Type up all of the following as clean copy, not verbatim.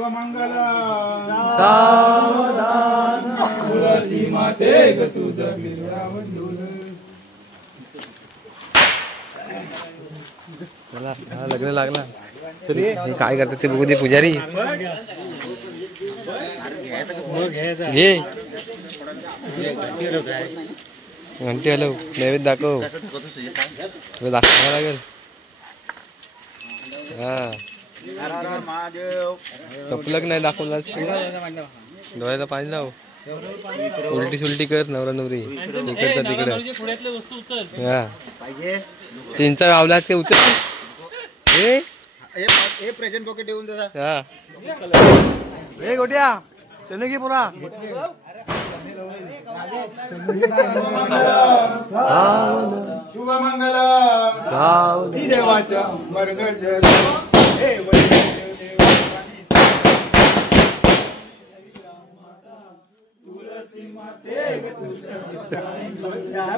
मंगल सावधान तुळसी माते ग तुझं लग्न लागला तरी काय करतात ते बघू दे पुजारी. घे घंटी हलव नैवेद्य दाखव दाखवावं लागेल. हा सपलक नाही दाखवलास तू डोळ्याला पाणी लाव. उलटी सुलटी कर नवरा नवरी इकडचं तिकडं. हा चिंचा गावलात ते उचल. हे प्रेझेंट पॉकेट देऊन दे. हा ए गोट्या चने की पुरा शुभ मंगल देवाचा मरगर्जन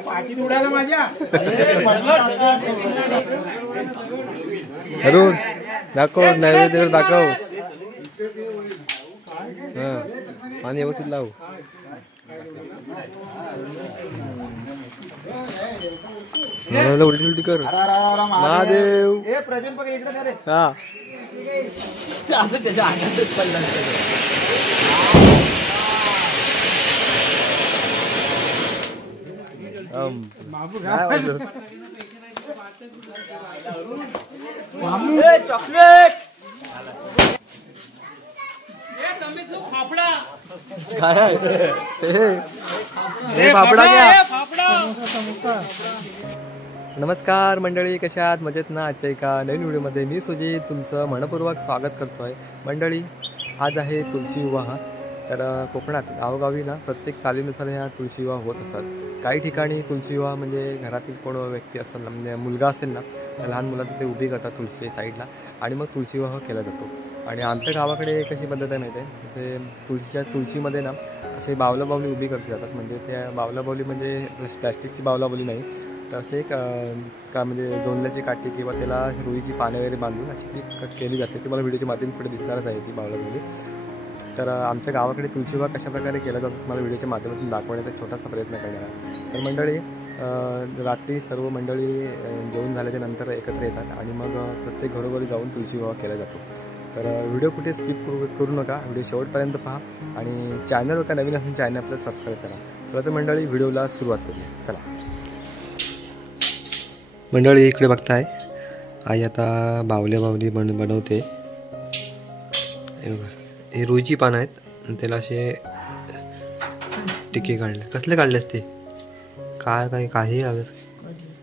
पाठी उडाला माझ्या. अरुण दाखव नैवेद्य दाखव. हा पाणी व्यवस्थित लावू. उलटी उलटी कर. महादेव प्रेझेंट पॉकेट इकडे दे रे. हा त्याच्या आनंदच पडला. चॉकलेट नमस्कार मंडळी, कशा आहात? मजेत ना? आजच्या एका नवीन व्हिडिओमध्ये मी सुजित तुमचं मनपूर्वक स्वागत करतो आहे. मंडळी, आज आहे तुळशी विवाह. तर कोकणात गावोगावी ना प्रत्येक चालीनुसार ह्या तुळशी विवाह होत असतात. काही ठिकाणी तुळशी विवाह म्हणजे घरातील कोण व्यक्ती असेल ना, म्हणजे मुलगा असेल ना, लहान मुलाचं ते उभी करतात तुळशी साईडला आणि मग तुळशी विवाह केला जातो. आणि आमच्या गावाकडे कशी पद्धत आहे माहिती आहे, ते तुळशीमध्ये ना असे बावलाबावली उभी करते जातात. म्हणजे त्या बावलाबावली म्हणजे प्लॅस्टिकची बावलाबावली नाही, तर असे एक म्हणजे जोडण्याची काठी किंवा त्याला रुईची पाने वगैरे बांधून अशी ती कट केली जाते. ती मला व्हिडिओच्या माध्यमातून पुढे दिसणारच आहे ती बावलाबावली. तर आमच्या गावाकडे तुळशी विवाह कशाप्रकारे केला जातो तुम्हाला व्हिडिओच्या माध्यमातून दाखवण्याचा छोटासा प्रयत्न करणार आहे. तर मंडळी, रात्री सर्व मंडळी जेवण झाल्याच्या नंतर एकत्र येतात आणि मग प्रत्येक घरोघरी जाऊन तुळशी विवाह केला जातो. तर व्हिडिओ कुठे स्किप करू नका, व्हिडिओ शेवटपर्यंत पहा आणि चॅनलवर का नवीन असून चॅनल आपल्याला सबस्क्राईब करा. तर आता मंडळी व्हिडिओला सुरुवात करूया, चला. मंडळी इकडे बघताय, आई आता बावली बनवते. हे रुईची पानं आहेत आणि त्याला असे टिके काढले. कसले काढले असते? काही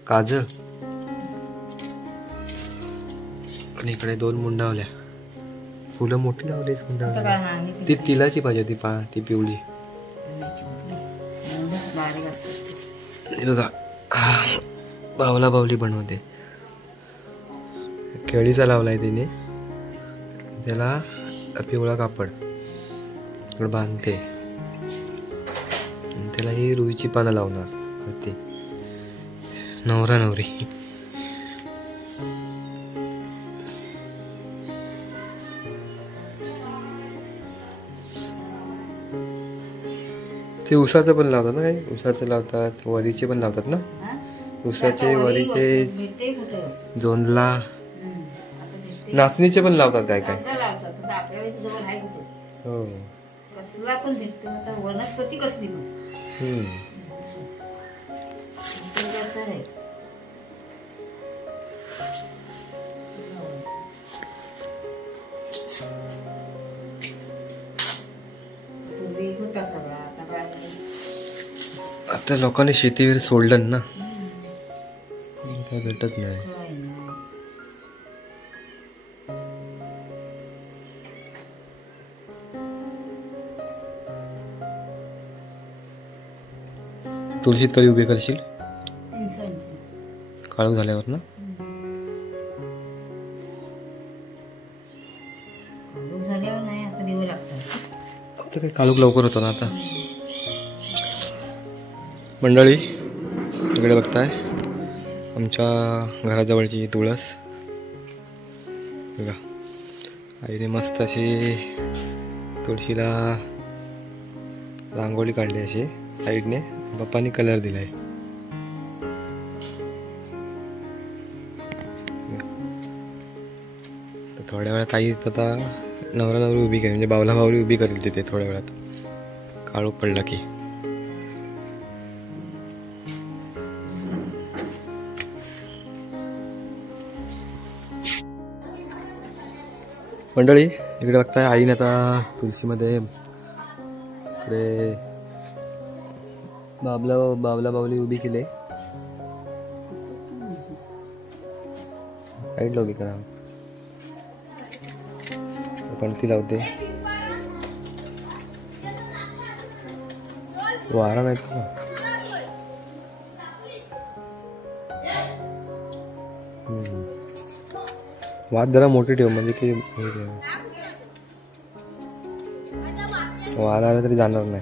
काजळ. आणि इकडे 2 मुंडावल्या, फुलं मोठी लावली. मुंडावल्या ती तिलाची पाहिजे, ती पिवळी. बघा बावली बनवते. केळीचा लावलाय तिने, त्याला पिवळा कापड बांधते. त्याला ही रुईची पानं लावणार ते नवरा नवरी. ते उसाचं पण लावतात ना, काही उसाचं लावतात, वरीचे पण लावतात ना. उसाचे, वरीचे, जोंधला, नाचणीचे पण लावतात काय काय. हो वनस्पती कसली आता लोकांनी शेतीवर सोडलं ना, भेटत नाही. तुळशीत कधी उभी करशील? काळू झाल्यावर ना. आता काही काळूक लवकर होतो ना आता. मंडळी इकडे बघताय, आमच्या घराजवळची तुळस बघा. आईने मस्त अशी तुळशीला रांगोळी काढली अशी साईडने, बाप्पानी कलर दिलाय. थोड्या वेळात आई आता नवरा नवरी उभी करेल, म्हणजे बावला बावली उभी करेल तिथे थोड्या वेळात, काळू पडला की. मंडळी इकडे बघताय, आईने आता तुळशीमध्ये इकडे बावला बावली उभी केली. साईडला उभी करा, पणती लावते. वारा नाही का, वाद जरा मोठी ठेव, म्हणजे की वारा आला तरी जाणार नाही.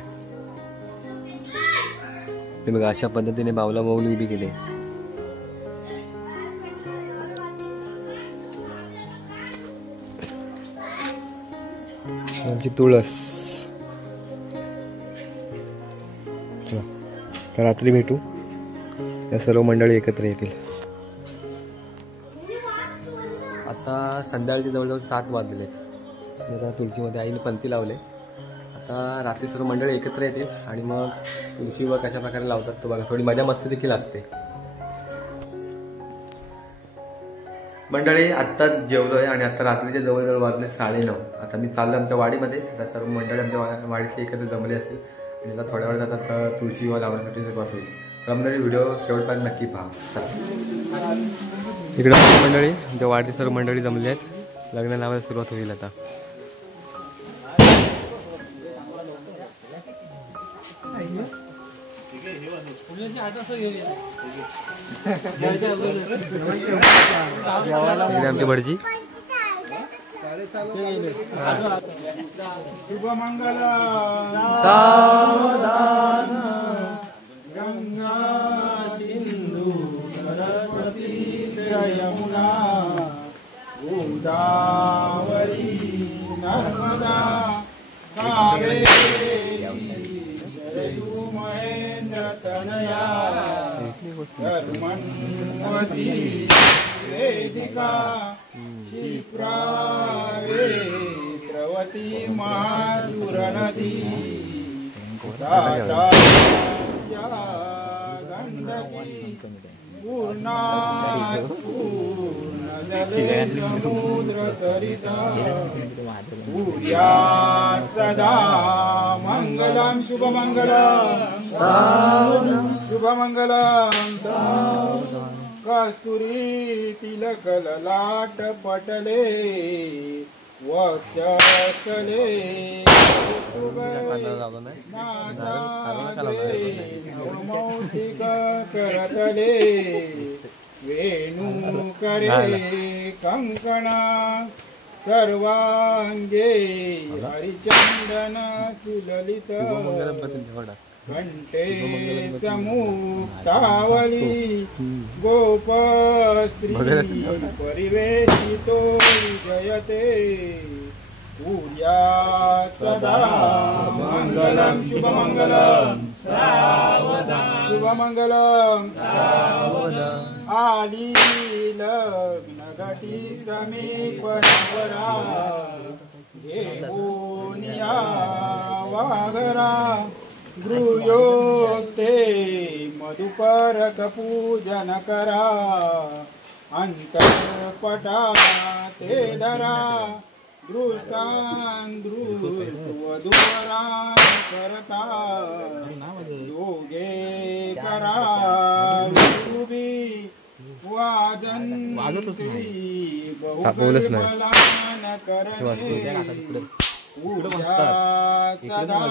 बघ अशा पद्धतीने बावला बावली उभी केली. आमची तुळस. तर रात्री भेटू, या सर्व मंडळी एकत्र येतील. आता संध्याकाळचे जवळजवळ 7 वाजलेले. आता तुळशीमध्ये आईने पंथी लावले. आता रात्री सर्व मंडळी एकत्र येतील आणि मग तुळशीवर कशा प्रकारे लावतात तो बघा. थोडी मजा मस्ती देखील असते. मंडळी आत्ताच जेवलो आहे आणि आता रात्रीच्या जवळजवळ वाजले 9:30. आता मी चाललो आमच्या वाडीमध्ये. आता सर्व मंडळी आमच्या वाडीतले एकत्र जमले असेल आणि आता थोड्या वेळात आता तुळशीवर लावण्यासाठी सुरुवात होईल. तर मंडळी व्हिडिओ शेवटपर्यंत नक्की पहा. इकडे मंडळी आमच्या वाडीत सर्व मंडळी जमले आहेत. लग्न लावायला सुरुवात होईल आता. आमची भटजी शुभमंगल सावधान गंगा सिंधू सरस्वती यमुना गोदावरी नर्मदा कावेरी शरयू महेंद्र तनया कर्मण्वती वेदिका क्षिप्रा वेत्रवती महासुरनदी दातास्या गंडकी पूर्णात् पूर्णजले समुद्र सरिता पूर्यात् सदा मंगलम शुभमंगलम शुभमंगलम कस्तुरी तिलक ललाट पटले वक्षस्थले मौतिक करतले वेणुकरे कंकणा सर्वांगे हरिचंदन सुललित कंठे मुक्तावली गोपस्त्री परिवेशितो जयते पूर्या सदा मंगलम शुभमंगलम शुभमंगलम आली लग्न घटी समीप नवरा घेऊनिया वाघरा गृह्योक्ते मधुपरक पूजन करा अंतरपटा ते धरा दृष्टान वधुवरा करता योगे करा उभी वादन बोलच नाही. सदा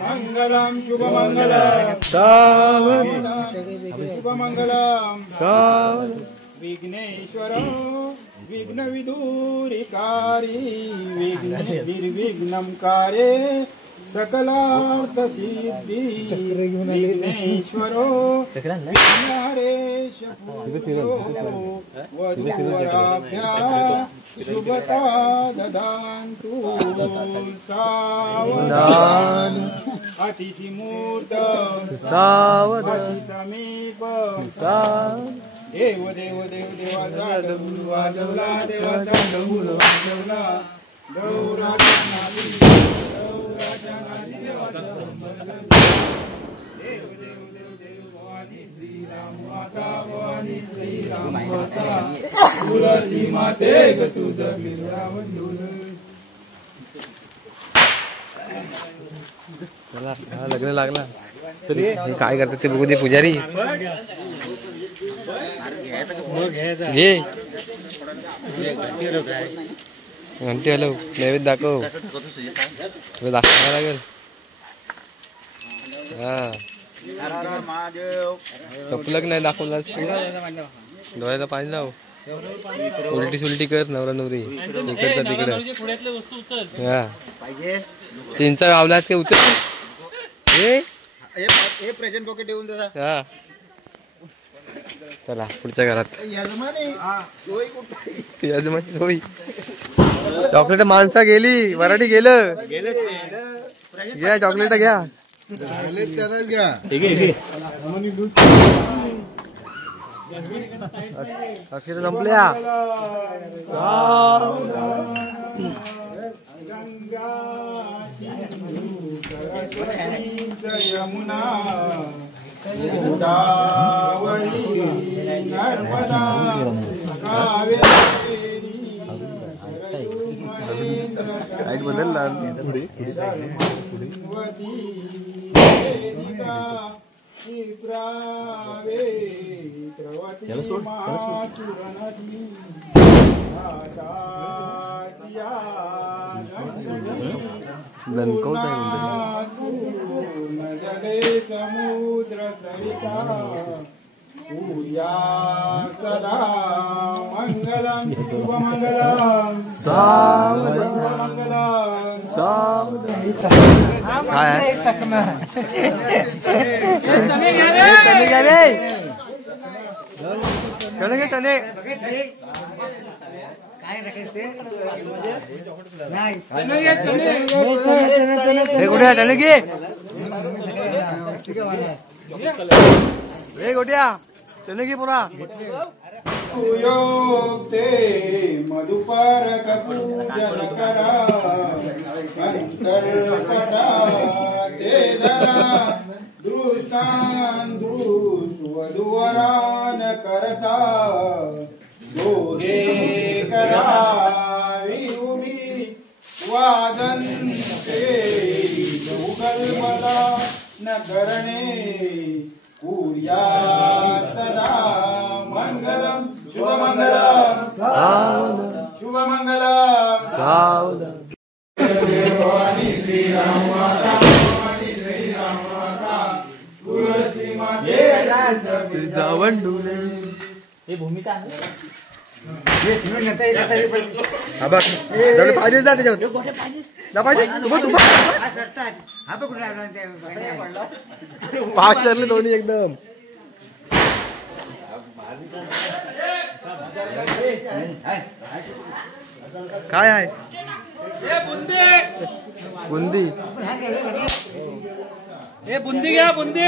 मंगलम शुभमंगलम शुभमंगलम विघ्नेश्वर विघ्न विदूरिकारी निर्विघ्नं कार्ये सकलार्थ सिद्धि विघ्नेश्वरो विघ्नहरेश वधूवराभ्या शुभता ददान्तु सावधान अतिसिमूर्त सावधान अतिसमीप देव देव देवाचा डमरू वाजवला देवाचा डमरू वाजवला गौराच्या नादी देवाचा देव भवानी श्रीराम माता तुळशी माते ग तुझं मिळावं चला लग्न लागला तरी काय करतात ते बघू दे पुजारी घे घंटी हलव नैवेद्य दाखव तुला दाखवायला लागेल हा चपलक नाही दाखवलास तू डोळ्याला पाणी लाव उलटी सुलटी कर नवरा नवरी इकडचं तिकडं हा चिंचा गावलात ते उचल हे प्रेझेंट पॉकेट देऊन दे हा चला पुढच्या घरात यजमानी सोयी चॉकलेट माणसा गेली वराठी गेलं घ्या चॉकलेट घ्या अखेर संपल्या यमुना गोदावरी नर्मदा कावेरी लाईट बदलला समुद्र सरिता पूया सदा मंगलम शुभमंगलम काय चणे गोट्या चणे घे गोट्या चणे घे पुरा सुयोक्ते मधुपर पूजन करा अंतर्पटा ते धरा दृष्टान वधुवरान करता दोघे करावी उभी वादन ते कल्पना न करणे पूर्या सदा मंगलम शुभमंगलम शुभमंगलम भवानी श्रीराम माता भवानी श्रीराम माता तुळशी माते हे भूमिका पाहिजे जा त्याच्यावर पाच ठरले दोन्ही एकदम काय आहे बुंदी बुंदी घ्या बुंदी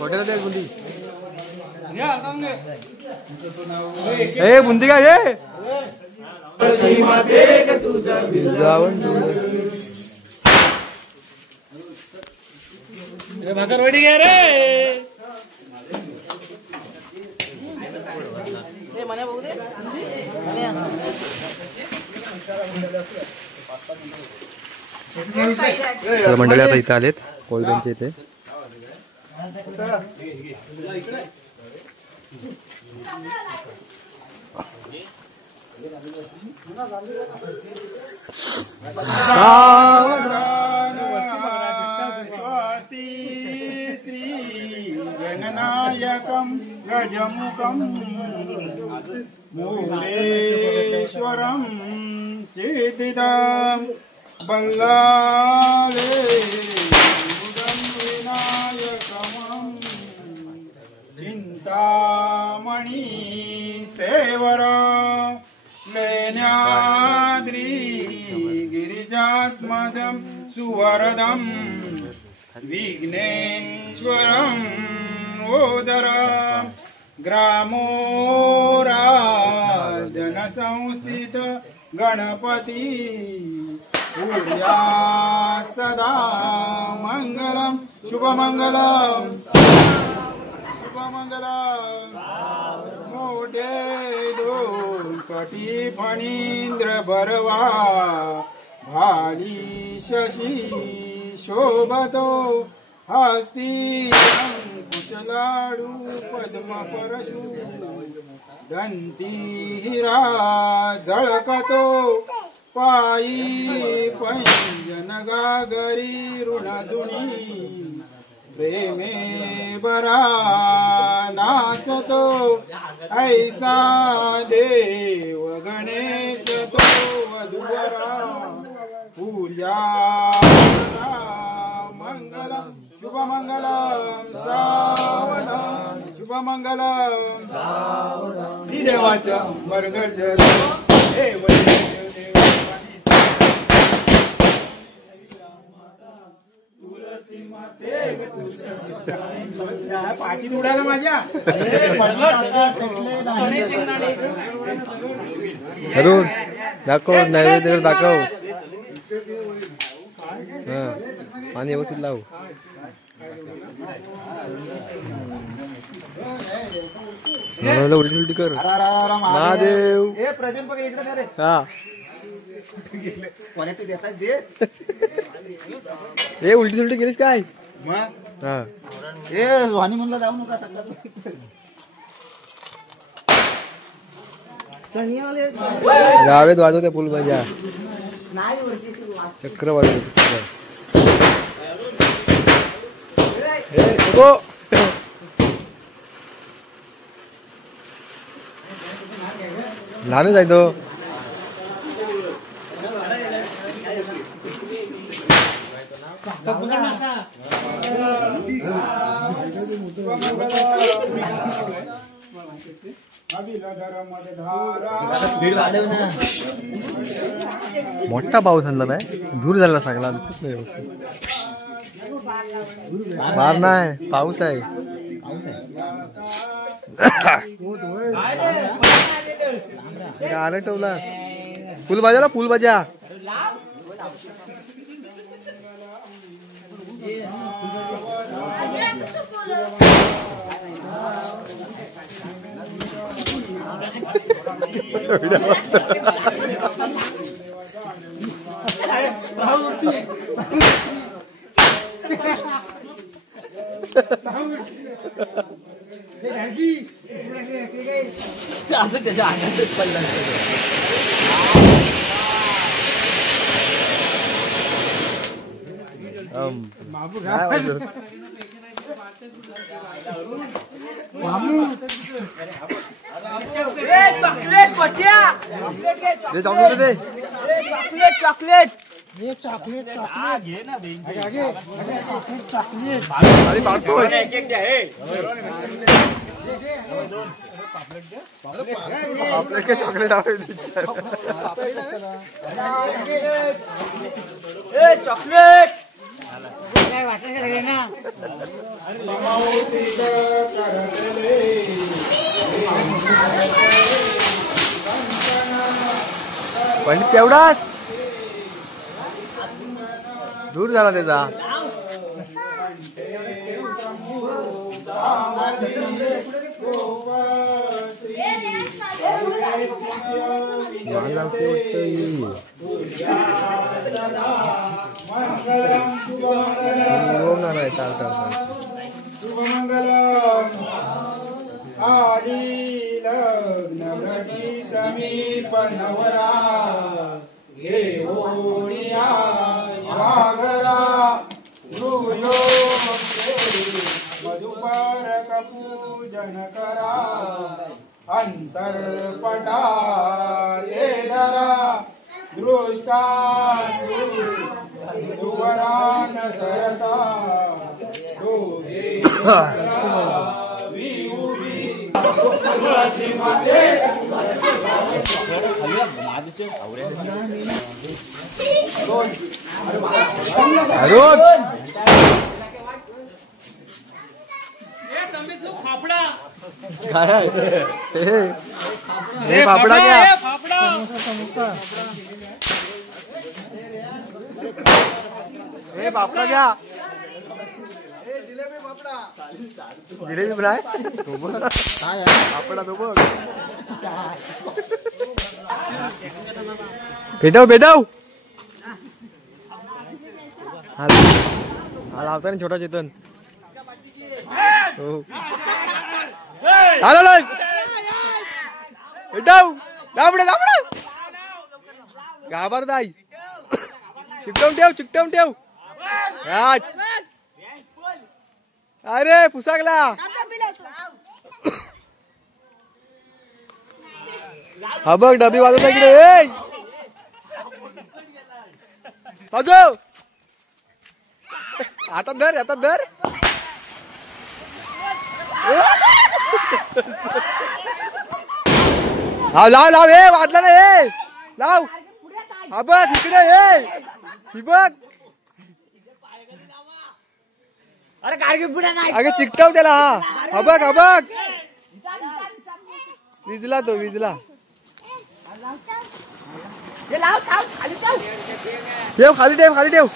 हॉटेल दे बुंदी ए बुंदी का ये भाकरवडी घ्या रे तर मंडळी आता इथे आलेत कोळब्यांच्या इथे स्वस्ति श्री गणनायकं गजमुखं मूलेश्वरं सिद्धिदं बल्लाले विनायकमं चिन्तामणि सेवर निजास्मदं सुवरदं विघ्नेश्वरं ओदरं ग्रामो राजनसंस्थित गणपती पूर्या सदा मंगलम शुभमंगलम शुभमंगलम मोठे दोन कटी फणींद्र बरवा भाली शशी शोभतो हस्ती अंकुशलाडू पद्म परशु दंती हिरा झळकतो पायी पैंजन गागरी ऋणधुनी प्रेमे बरा नाचतो ऐसा देव गणेश तो वधुवरा पूर्या मंगलम शुभमंगलम सावधान शुभमंगलम सावधान देवाचा मरगर्जन हे पाठी उडाला माझ्या अरुण दाखव नैवेद्य दाखव हा आणि व्यवस्थित लावू उलटी उलटी कर महादेव प्रजन बघ इकडे रे हा कोणाचे देतात दे ए उलटी सुलटी केलीस काय मग हा ए वाणी म्हणला जाऊ नका जावेद वाजव त्या पूल माझ्या चक्र वाजव लहानच आहे तो मोठा पाऊस आणला नाही दूर झाला सगळा दिसत नाही बार नाही पाऊस आहे गाणं ठेवला फुल भाज्याला फुल भाज्या त्याच्या अंगातच पडला चॉकलेट पट्या दे चॉकलेट दे चॉकलेट चॉकलेट ये चॉकलेट चॉकलेट घे ना चॉकलेट अरे पाडतोय एक एक द्या हे आपल्या काय चॉकलेट आवडली ए चॉकलेट काय वाटत का ना पण तेवढाच दूर झाला त्याचा आली लग्न घटी समीप नवरा घेऊनिया वाघरा मधुपरक पूजन करा अंतरपटा धरा दृष्टा दुवरान करता अरुण काय आहे? हे फाफडा घ्या. हे फाफडा घ्या. जिलेबी फ्राय फाफडा तो बघ. भेटव भेटव. हा लावता ना छोटा चेतन. हो आला भेटव. दाबडे दाबडे घाबरदाई. चिकटवून ठेव. अरे पुसाकला. हा बघ डबी वाजवता इकडे. वाजव. आता धर. हा लाव हे वाजला ना हे लाव. हा बघ इकडे हे बघ. अरे काय पुढे नाही. अगं चिकटव त्याला. हा बघ विजला तो विजला. ठेव खाली ठेव.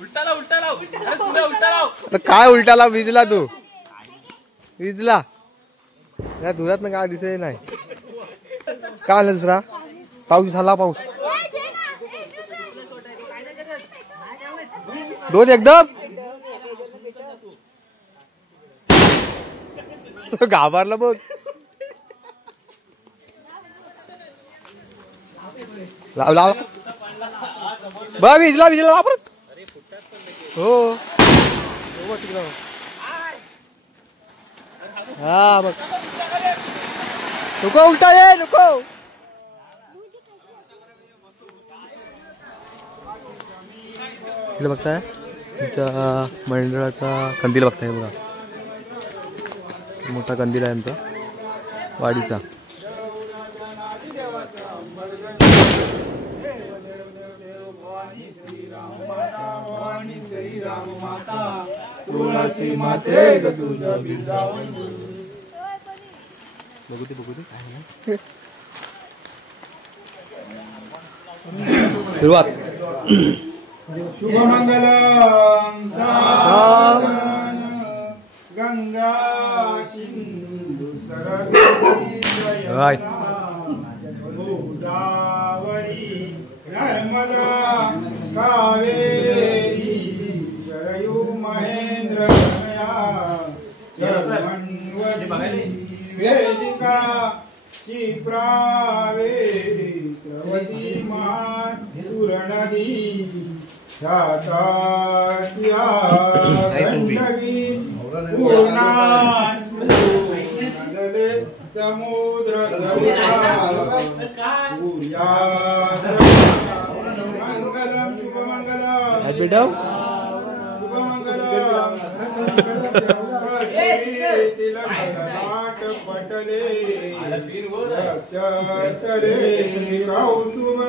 उलटा लाव. काय उलटाला विजला तू. विजला या धुरात ना काय दिसत नाही. काय आलं दुसरा पाऊस झाला. पाऊस दोन एकदम घाबरला बघ. लाव बघ विजला लाव परत. हो तिकडं. हा बघ नको उलटा ये नको. इकडे बघताय तुमच्या मंडळाचा कंदील बघताय बघा. मोठा कंदील आहे आमचा वाडीचा. बघू दे सुरुवात. शुभमंगलम सावधान गंगा सिंधु सरस्वती गोदावरी नर्मदा कावेरी शरयू महेंद्र वेदिका क्षिप्रावेरी प्रवती महासुरनदी गंडकी पूर्णा नदे समुद्र मंगलम शुभमंगलम पटले रक्षस्तरे कौसुभ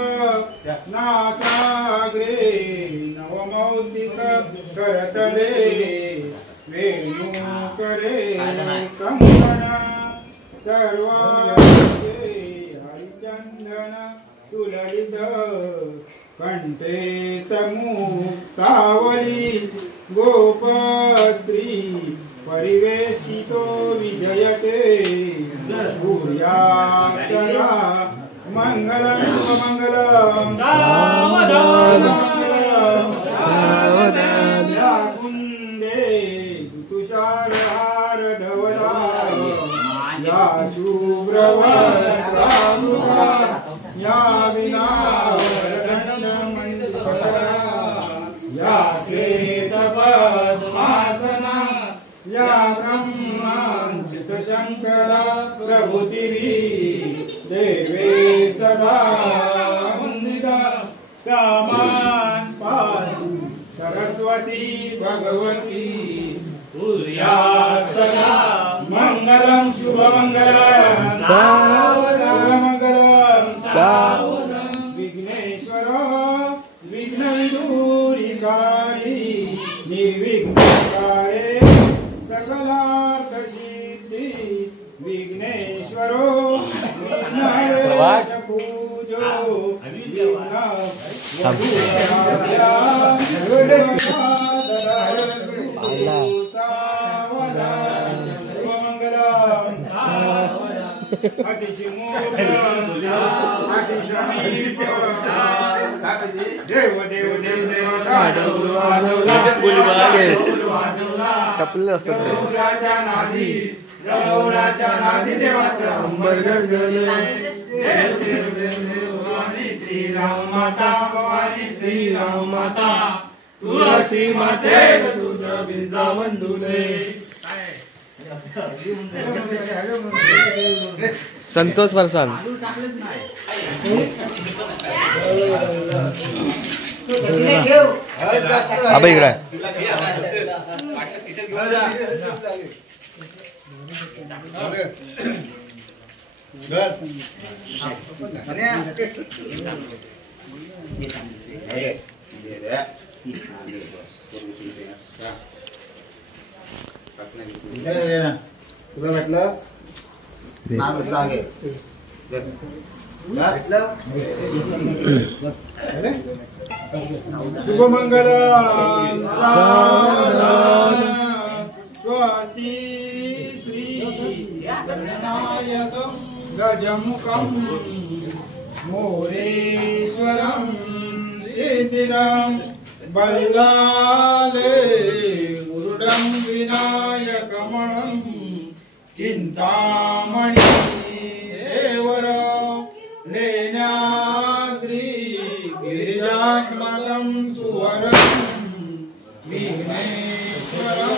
नासाग्रे नवमौक्तिक करतले वेणुकरे कंकण सर्वांगे हरिचंदन सुललित कंठे मुक्तावली गोपस्त्री परिवेष्टितो विजयते भूयात् सदा मंगलम शुभमंगलम सावधान या कुंदे तुषारहार धवला या शुभ्रवस्त्रामृता या विनावरदंडमण्डिता या श्वेतपद्मासना या ब्रह्मांचित शंकर प्रभुतिरी देवे सदा वंदिता सामान पातु सरस्वती भगवती भूयात् सदा मंगलम शुभमंगलम सावधान विघ्नेश्वर विघ्नविदूरिकारी निर्विघ्नकारे सकलार्थ सिद्धी विघ्नेश्वरो विघ्नहरेश पूजो टपले असतात श्रीराम माता भवानी श्रीराम माता तुळसी माते तुझा वृंदावंदुले संतोष फरसान आबा इकडे तुला म्हटलं नाव म्हटलं आगे शुभमंगल स्वस्ति श्री गणनायकं गजमुखं मोरेश्वरं सिद्धिरं बलिलाले मुरुडं विनायकमणं चिंतामणि देवर लेण्याद्री गिरिजात्मकं सुवरं विघ्नेश्वरं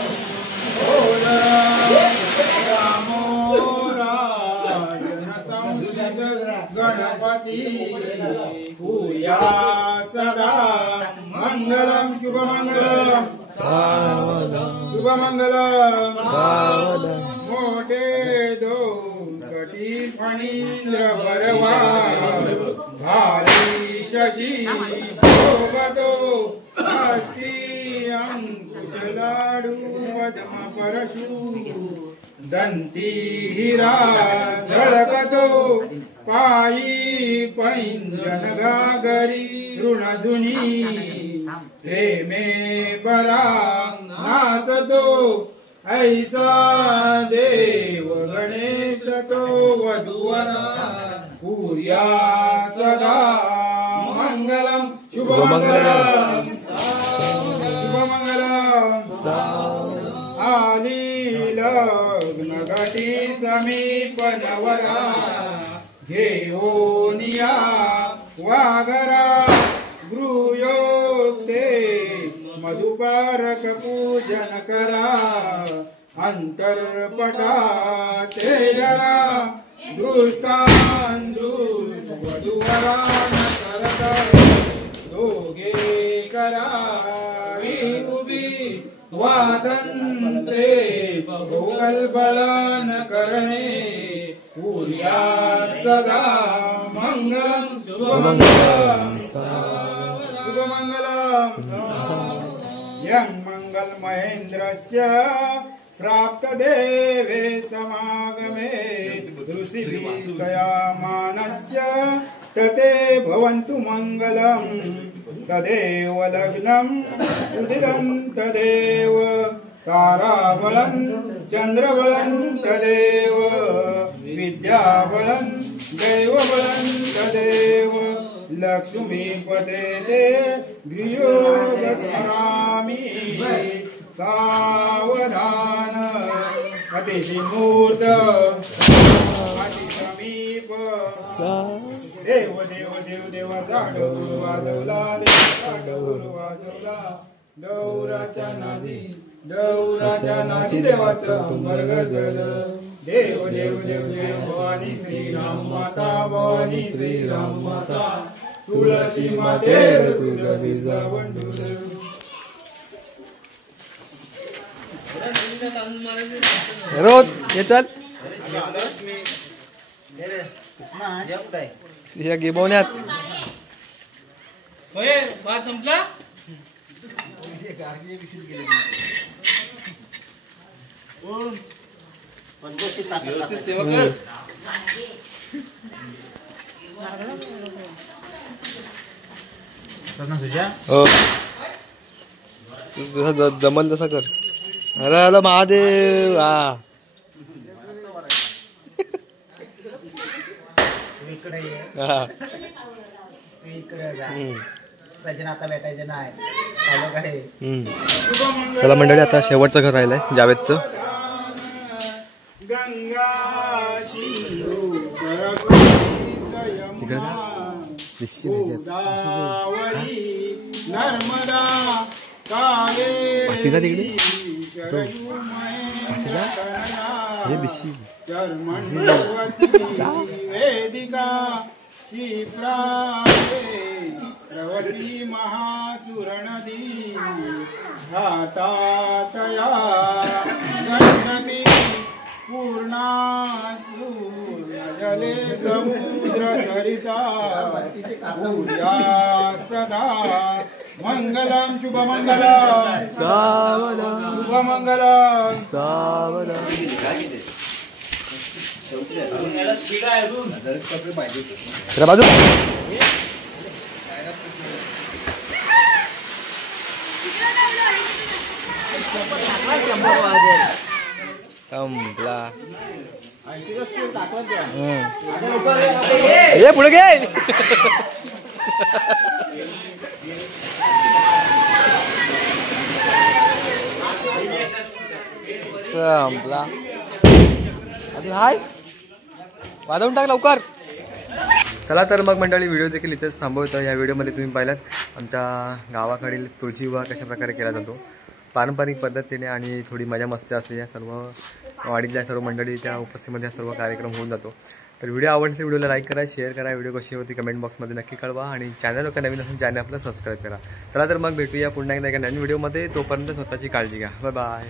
गणपति पूया सदा मंगलम शुभमंगलम शुभमंगलम मोठे दो कटी फणींद्र बरवा भारी शशी शोभतो अस्ति अंकुश लाडू वदम परशु दंती हिरा झळकतो पायी पैंजन गागरी ऋणधुनी प्रेमे बरा नाचतो ऐसा देव गणेश तो वधूवरा पूर्या सदा मंगलम शुभमंगलम शुभमंगलम आली लग्न घटी समीप नवरा घेऊनिया वागरा गृहयोक्ते मधुपारक पूजन करा अंतरपटा ते जरा दृष्टांधुवधुवरान करत दोघे करावी उभी स्वातंत्र्ये बहुकल्पलान करणे पूर्या सदा मंगलम शुभमंगलम शुभमंगलम यं मंगल महेंद्रस्य प्राप्त देवे समागमे ऋषिभिस्तयामानस्य तते भवन्तु मंगलम तदेव लग्नं सुदिनं तदेव ताराबलं चंद्रबलं तदेव विद्याबलं दैवबलं तदेव लक्ष्मीपते ते गृहोदस्मरामि सावधान अतिमूर्त अतिसमीप देव देव देव देवा गुरु वाजवला गुरु वाजवला गौराच्या नादी देवाचं अंबर गजलं देव देव देव देव भवानी श्रीराम माता भवानी श्रीराम माता तुळसी माते तुझं बीजा वंडूर रोज ये चल या गिबवण्यात संपला सेवा कर हो जसा जमल तसा कर. अरे हॅलो महादेव. हा हा. आता भेटायचं नाही चालू काय. चला मंडळी आता शेवटचं घर राहिलंय जावेदचं. गंगा सिंधू सरस्वती यमुना गोदावरी नर्मदा पाटीला तिकडे? कावेरी हे दिसशी वेदिका क्षिप्रा प्रवती महासुरनदी घातातया गंगती पूर्णा जले समुद्र सरिता पूजा सदा मंगलम शुभमंगलम सावधान शुभमंगलम. सावधान. जरा बाजू संपला. ये पुढे घे. संपला. अजून हाय वाजवून टाक लवकर. चला तर मग मंडळी व्हिडिओ देखील इथेच थांबवतो. या व्हिडिओमध्ये तुम्ही पाहिलात आमच्या गावाकडील तुळशी विवाह कशा प्रकारे केला जातो पारंपरिक पद्धतीने आणि थोडी मजा मस्ती असते. या सर्व वाडीतल्या सर्व मंडळीच्या उपस्थितीमध्ये हा सर्व कार्यक्रम होऊन जातो. तर व्हिडिओ आवडले व्हिडिओला लाईक करा, शेअर करा. व्हिडिओ कशी होती कमेंट बॉक्समध्ये नक्की कळवा आणि चॅनल का नवीन असेल चॅनल आपलं सबस्क्राईब करा. चला तर मग भेटूया पुन्हा एकदा एका नवीन व्हिडिओमध्ये. तोपर्यंत स्वतःची काळजी घ्या. Bye bye.